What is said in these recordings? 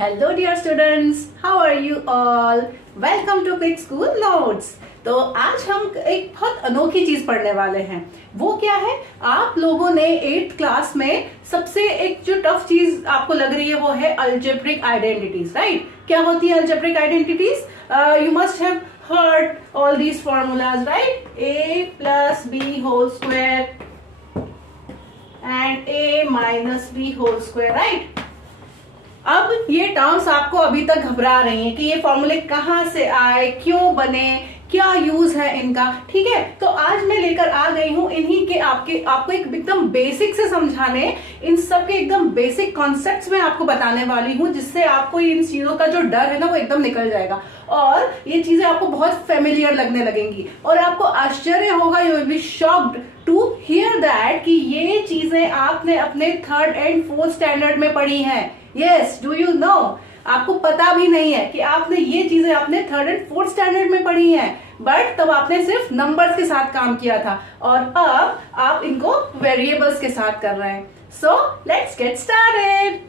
Hello dear students, how are you all. Welcome to quick school notes. तो आज हम एक बहुत अनोखी चीज पढ़ने वाले हैं। वो क्या है? आप लोगों ने 8th क्लास में सबसे एक जो टफ चीज आपको लग रही है वो है अल्जेब्रिक आइडेंटिटीज, राइट? क्या होती है algebraic identities? You must have heard all these formulas, right? A plus b whole square and a minus b whole square, right? अब ये टर्म्स आपको अभी तक घबरा रही हैं कि ये फॉर्मूले कहाँ से आए, क्यों बने, क्या यूज है इनका। ठीक है, तो आज मैं लेकर आ गई हूं इन्हीं के आपको एकदम बेसिक से समझाने, इन सब के एकदम बेसिक कॉन्सेप्ट्स में आपको बताने वाली हूं, जिससे आपको इन चीजों का जो डर है ना वो एकदम निकल जाएगा और ये चीजें आपको बहुत फेमिलियर लगने लगेंगी और आपको आश्चर्य होगा, you will be shocked to hear that कि ये चीजें आपने अपने 3rd and 4th स्टैंडर्ड में पढ़ी हैं। Yes, do you know? आपको पता भी नहीं है कि आपने ये चीजें अपने 3rd and 4th स्टैंडर्ड में पढ़ी हैं, बट तब आपने सिर्फ नंबर्स के साथ काम किया था और अब आप इनको वेरिएबल्स के साथ कर रहे हैं। So let's get started.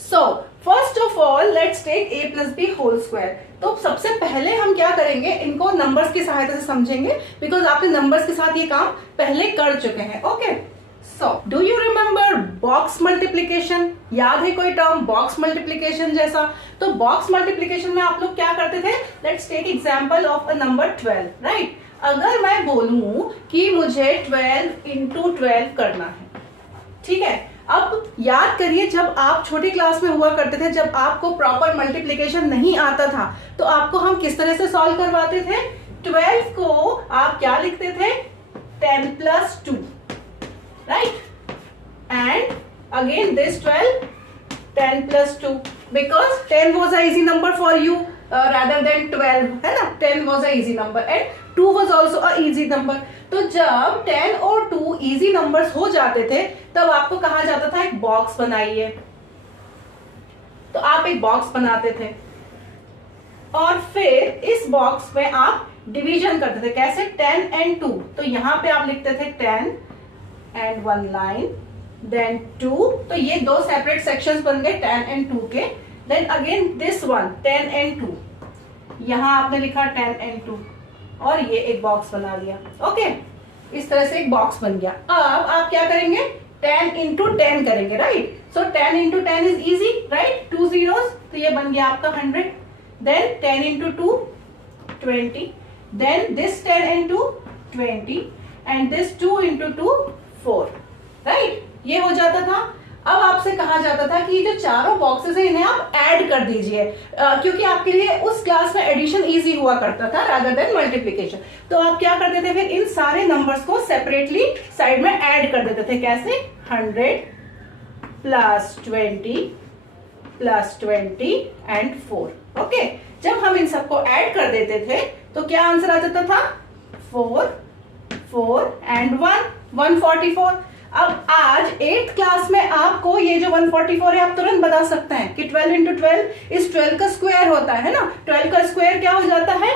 So first of all let's take a plus b whole square. तो सबसे पहले हम क्या करेंगे, इनको नंबर्स की सहायता से समझेंगे, बिकॉज आपने नंबर्स के साथ ये काम पहले कर चुके हैं। Okay, so do you remember box multiplication? याद है कोई टर्म बॉक्स मल्टीप्लीकेशन जैसा? तो बॉक्स मल्टीप्लीकेशन में आप लोग क्या करते थे? Let's take example of a number 12, right? अगर मैं बोलूं कि मुझे 12 into 12 करना है, ठीक है, अब याद करिए जब आप छोटी क्लास में हुआ करते थे, जब आपको प्रॉपर मल्टीप्लीकेशन नहीं आता था, तो आपको हम किस तरह से सॉल्व करवाते थे? 12 को आप क्या लिखते थे? 10 plus 2, right? And again this 12, 10 plus 2, because 10 was a easy number for you rather than 12, है ना? 10 was a easy number and 2 was also a easy number. तो जब 10 और 2 easy numbers हो जाते थे तब आपको कहा जाता था एक बॉक्स बनाइए। तो आप एक बॉक्स बनाते थे और फिर इस बॉक्स में आप डिवीजन करते थे। कैसे? 10 and 2। तो यहां पे आप लिखते थे 10 and 1 line, then 2। तो ये दो सेपरेट सेक्शंस बन गए 10 and 2 के। then again this one 10 and 2, यहां आपने लिखा 10 and 2 और ये एक बॉक्स बना लिया। ओके, इस तरह से एक बॉक्स बन गया। अब आप क्या करेंगे? 10 into 10 करेंगे, right? So 10 into 10 is easy, right? 2 zeros, तो ये बन गया आपका 100। then 10 into 2 20, then this 10 into 20 and this 2 into 2 4, right? ये हो जाता था। अब आपसे कहा जाता था कि ये जो चारों बॉक्सेस हैं इन्हें आप ऐड कर दीजिए, क्योंकि आपके लिए उस क्लास में एडिशन इजी हुआ करता था रादर देन मल्टीप्लिकेशन। तो आप क्या करते थे? फिर इन सारे नंबर्स को सेपरेटली साइड में ऐड कर देते थे। कैसे? 100 plus 20 plus 20 and 4। ओके, जब हम इन सबको ऐड कर देते थे तो क्या आंसर आ जाता था? 4 4 and 1 144। अब आज 8th क्लास में आपको ये जो 144 है आप तुरंत बता सकते हैं कि 12 into 12 इस 12 का स्क्वायर होता है ना? 12 का स्क्वायर क्या हो जाता है?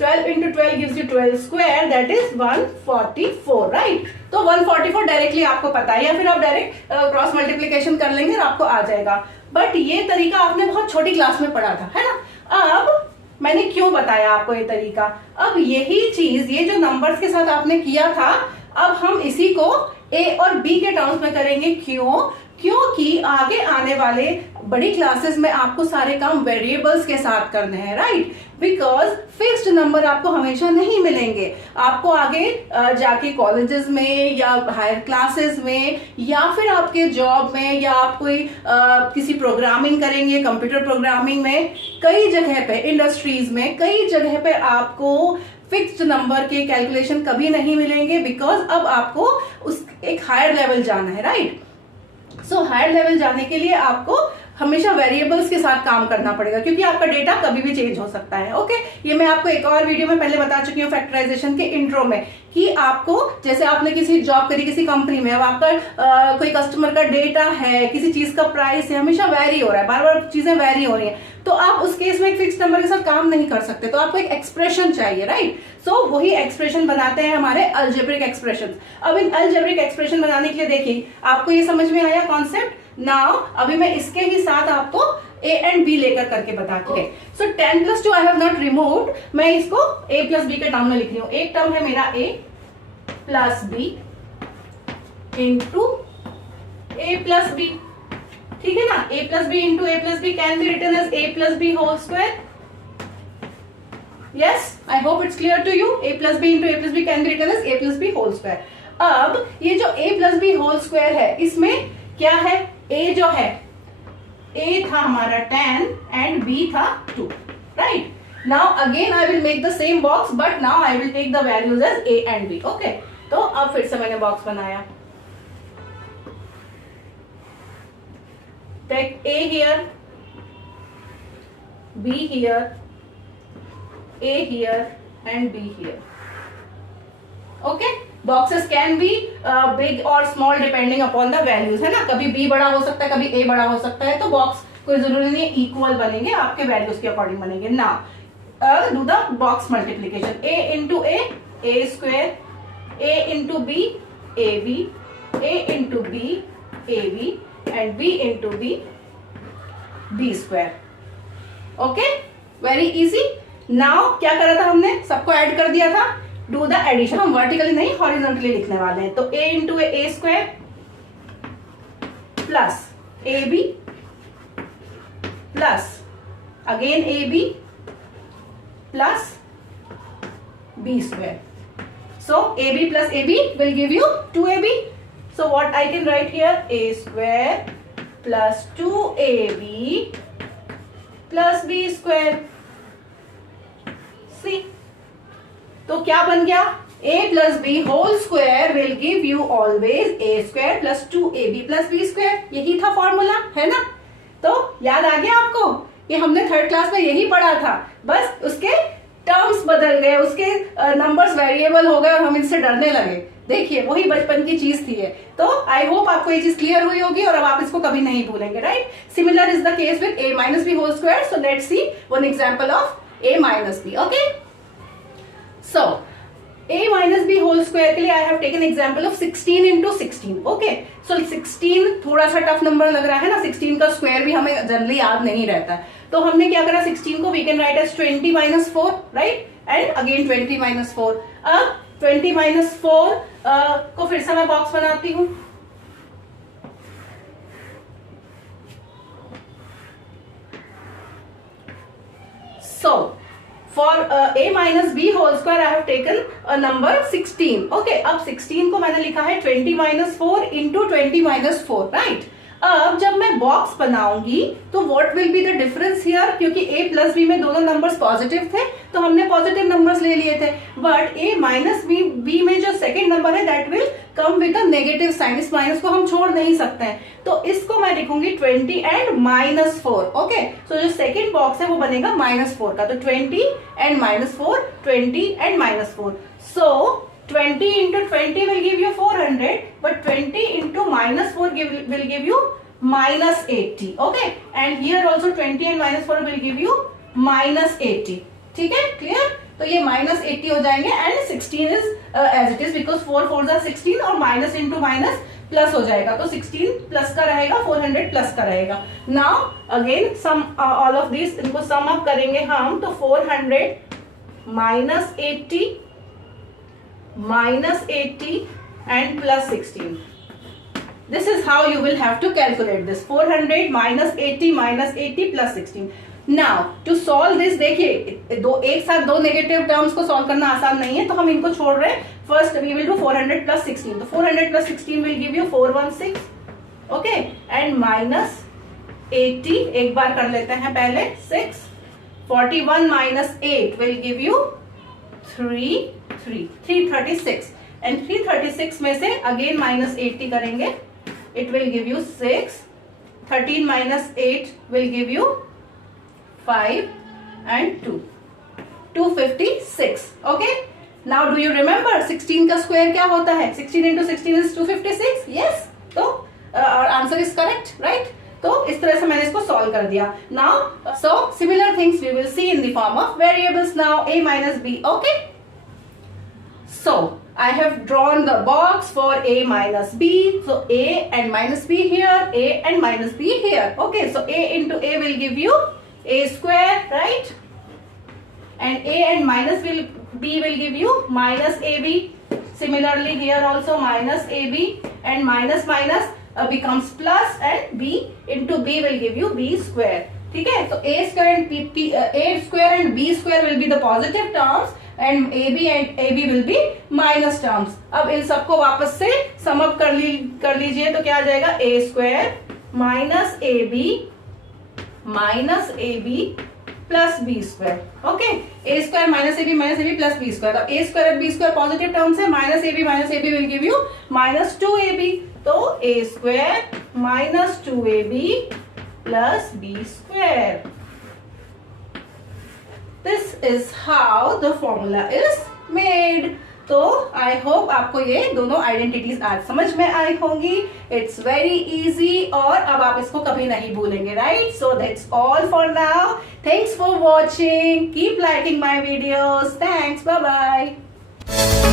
12 into 12 gives you 12 square, that is 144, right? तो 144 डायरेक्टली आपको पता है, या फिर आप डायरेक्ट क्रॉस मल्टीप्लीकेशन कर लेंगे और आपको आ जाएगा। बट ये तरीका आपने बहुत छोटी क्लास में पढ़ा था, है ना? अब मैंने क्यों बताया आपको ये तरीका? अब यही चीज, ये जो नंबर्स के साथ आपने किया था, अब हम इसी को a और b के टर्म्स में करेंगे। क्यों? क्योंकि आगे आने वाले बड़ी क्लासेस में आपको सारे काम वेरिएबल्स के साथ करने हैं, राइट? बिकॉज फिक्स्ड नंबर आपको हमेशा नहीं मिलेंगे। आपको आगे जाके कॉलेजेस में या हायर क्लासेस में या फिर आपके जॉब में या आप कोई किसी प्रोग्रामिंग करेंगे, कंप्यूटर प्रोग्रामिंग में, कई जगह पे, इंडस्ट्रीज में कई जगह पे आपको फिक्स्ड नंबर के कैलकुलेशन कभी नहीं मिलेंगे, बिकॉज अब आपको उस एक हायर लेवल जाना है, राइट? सो हायर लेवल जाने के लिए आपको हमेशा वेरिएबल्स के साथ काम करना पड़ेगा, क्योंकि आपका डेटा कभी भी चेंज हो सकता है। ओके, ये मैं आपको एक और वीडियो में पहले बता चुकी हूँ फैक्टराइजेशन के इंट्रो में, कि आपको जैसे आपने किसी जॉब करी किसी कंपनी में, अब आपका कोई कस्टमर का डेटा है, किसी चीज का प्राइस है, हमेशा वेरी हो रहा है, बार बार चीजें वेरी हो रही है, तो आप उस केस में एक फिक्स नंबर के साथ काम नहीं कर सकते, तो आपको एक एक्सप्रेशन चाहिए, राइट? सो वही एक्सप्रेशन बनाते हैं हमारे अल्जेब्रिक एक्सप्रेशन। अब इन अल्जेब्रिक एक्सप्रेशन बनाने के लिए देखिए, आपको ये समझ में आया कॉन्सेप्ट? नाउ अभी मैं इसके ही साथ आपको a एंड b लेकर करके बताती है। So 10 plus 2 I have not removed, मैं इसको a प्लस b के टर्म में लिख रही हूँ। एक टर्म है मेरा a plus b into a plus b, ठीक है ना। a plus b into a plus b can be written as a plus b whole square. Yes, I hope it's clear to you. A plus b into a plus b can be written as a plus b whole square. अब ये जो a plus b whole square है, इसमें क्या है? a जो है, a था हमारा 10 and b था 2, right? Now again I will make the same box, but now I will take the values as a and b. Okay? तो अब फिर से मैंने बॉक्स बनाया। Take a here, b here, a here and b here. Okay, boxes can be big or small depending upon the values, है ना। कभी b बड़ा हो सकता है, कभी a बड़ा हो सकता है, तो बॉक्स कोई जरूरी नहीं इक्वल बनेंगे, आपके वैल्यूज के अकॉर्डिंग बनेंगे। Now do the box multiplication. a into a square, a into b ab, a into b ab and b into b square. Okay, very easy. Now क्या करा था हमने, सबको ऐड कर दिया था। डू द एडिशन, हम वर्टिकली नहीं हॉरिजॉन्टली लिखने वाले हैं। तो a into a square plus a b plus again a b plus b square. So a b plus a B will give you 2ab. So what I can write here, a square plus 2ab plus b square. तो क्या बन गया, a plus b whole square will give you always a square plus 2ab plus b square. यही था formula, है ना। तो याद आ गया आपको, ये हमने थर्ड क्लास में यही पढ़ा था, बस उसके टर्म्स बदल गए, उसके नंबर्स वेरिएबल हो गए और हम इनसे डरने लगे। देखिए वही बचपन की चीज थी है। तो आई होप आपको ये चीज क्लियर हुई होगी और अब आप इसको कभी नहीं भूलेंगे, right. Similar is the case with a minus b whole square. So let's see one example of a minus b. Okay, so a minus b whole square के लिए I have taken example of 16 into 16. Okay, so 16 थोड़ा सा tough number लग रहा है ना, 16 का square भी हमें जनरली याद नहीं रहता है। तो हमने क्या करा, 16 को we can write as 20 minus 4, right? And again 20 minus 4. अब 20 minus 4 को फिर से मैं बॉक्स बनाती हूँ। So for a minus b whole square I have taken a number 16. Okay, अब 16 को मैंने लिखा है 20 minus 4 into 20 minus 4, right? अब जब मैं बॉक्स बनाऊंगी तो what will be the difference here, क्योंकि a प्लस b में दोनों नंबर्स पॉजिटिव थे तो हमने पॉजिटिव नंबर्स ले लिए थे, बट a माइनस b में जो सेकेंड नंबर है that will come with a negative sign. इस माइनस को हम छोड़ नहीं सकते हैं, तो इसको मैं लिखूंगी 20 एंड माइनस 4। ओके, सो जो सेकेंड बॉक्स है वो बनेगा -4 का। तो 20 and -4, 20 and -4। So 20 into 20 will give you 400, but 20 into -4 will give you -80. Okay, and here also 20 and -4 will give you -80. ठीक है, क्लियर। तो ये -80 हो जाएंगे and 16 is as it is because 4 4 जा 16 और माइनस इंटू माइनस प्लस हो जाएगा, तो 16 प्लस का रहेगा, 400 प्लस का रहेगा। Now again sum all of this, इनको सम अप करेंगे हम, तो 400 -80 -80 and plus 16. This is how you will have to calculate this. 400 -80 plus 16. Now to solve this, देखिए दो एक साथ दो नेगेटिव टर्म्स को सॉल्व करना आसान नहीं है, तो हम इनको छोड़ रहे हैं। First we will do 400 plus 16. तो 400 plus 16 will give you 416. Okay, and -80 एक बार कर लेते हैं पहले 6. 41 minus 8 will give you 336 and 336 में से अगेन -80 करेंगे, it will give you 6. 13 minus 8 will give you 5 and 2. 256. Okay, now do you remember 16 का स्क्वायर क्या होता है? 16 into 16 is 256. Yes, तो our answer is correct, right? तो इस तरह से मैंने इसको सॉल्व कर दिया। Now so similar things we will see in the form of variables now a minus b. Okay, so I have drawn the box for a minus b. So a and minus b here, a and minus b here. Okay, so a into a will give you a square, right? And a and minus b will give you minus ab. Similarly here also minus ab, and minus minus becomes plus, and b into b will give you b square. ठीक है, तो a square and a square and b square will be the positive terms and ab will be minus terms. अब इन सबको वापस से sum up कर लीजिए तो क्या आ जाएगा, a square minus ab plus b square. Okay, a square minus ab plus b square. अब a स्क्वायर और b स्क्वायर पॉजिटिव टर्म्स है. Minus ab will give you minus 2ab. तो a square minus 2ab plus b square. This is how the formula is made. तो I hope आपको ये दोनों identities आज समझ में आई होंगी. इट्स वेरी इजी और अब आप इसको कभी नहीं भूलेंगे, right? So that's all for now. Thanks for watching. Keep liking my videos. Thanks. Bye bye.